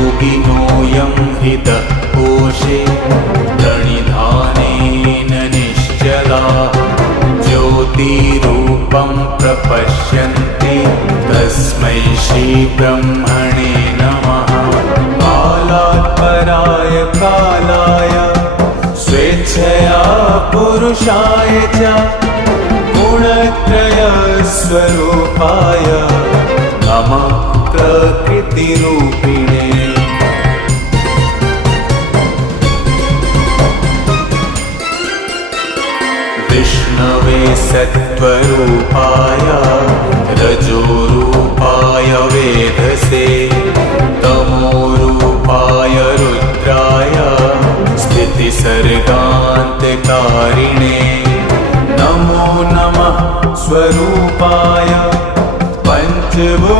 योगिनोऽयं हृदः कोशे प्रणिधानेन निश्चला ज्योतिरूपं प्रपश्यन्ति तस्मै श्रीब्रह्मणे नमः। कालात् पराय कालाय स्वेच्छया पुरुषाय च गुणत्रयस्वरूपाय नमः प्रकृतिरूपिणे। विष्णवे सत्त्वरूपाय रजोरूपाय वेधसे तमोरूपाय रुद्राय स्थितिसर्गान्तकारिणे नमो नमः स्वरूपाय पंचबुद्धीन्द्रिया